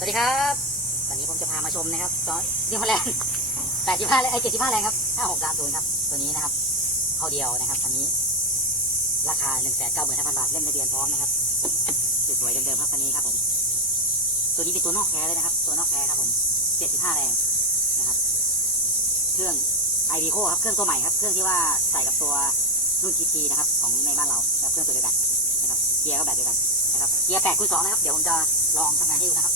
สวัสดีครับ วันนี้ผมจะพามาชมนะครับจอนิวฮอลแลนด์85แรงไอ้75แรงครับ5630ครับ ตัวนี้นะครับ เข้าเดียวนะครับคันนี้ ราคา 195,000 บาทเล่มทะเบียนพร้อมนะครับ สวยๆเดิมๆครับคันนี้ครับผม ตัวนี้เป็นตัวนอกแคร์เลยนะครับ ตัวนอกแคร์ครับผม75แรงนะครับ เครื่องไอวีโคครับ เครื่องตัวใหม่ครับ เครื่องที่ว่าใส่กับตัวรุ่นทีทีนะครับ ของในบ้านเราแบบเครื่องตัวเดียวกันนะครับ เกียร์ก็แบบเดียวกันนะครับ เกียร์8คูณ2นะครับ เดี๋ยวผมจะลองทำงานให้ดูนะครับ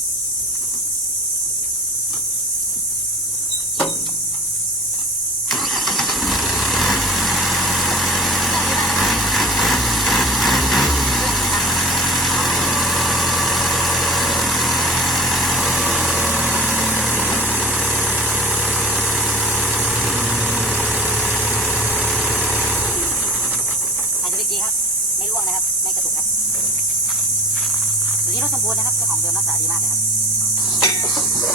ดรอลิกดีครับ ไม่ร่วงนะครับ ไม่กระตุกครับดูที่รถสมบูรณ์นะครับเจ้าของเดิมรักษาดีมากเลยครับ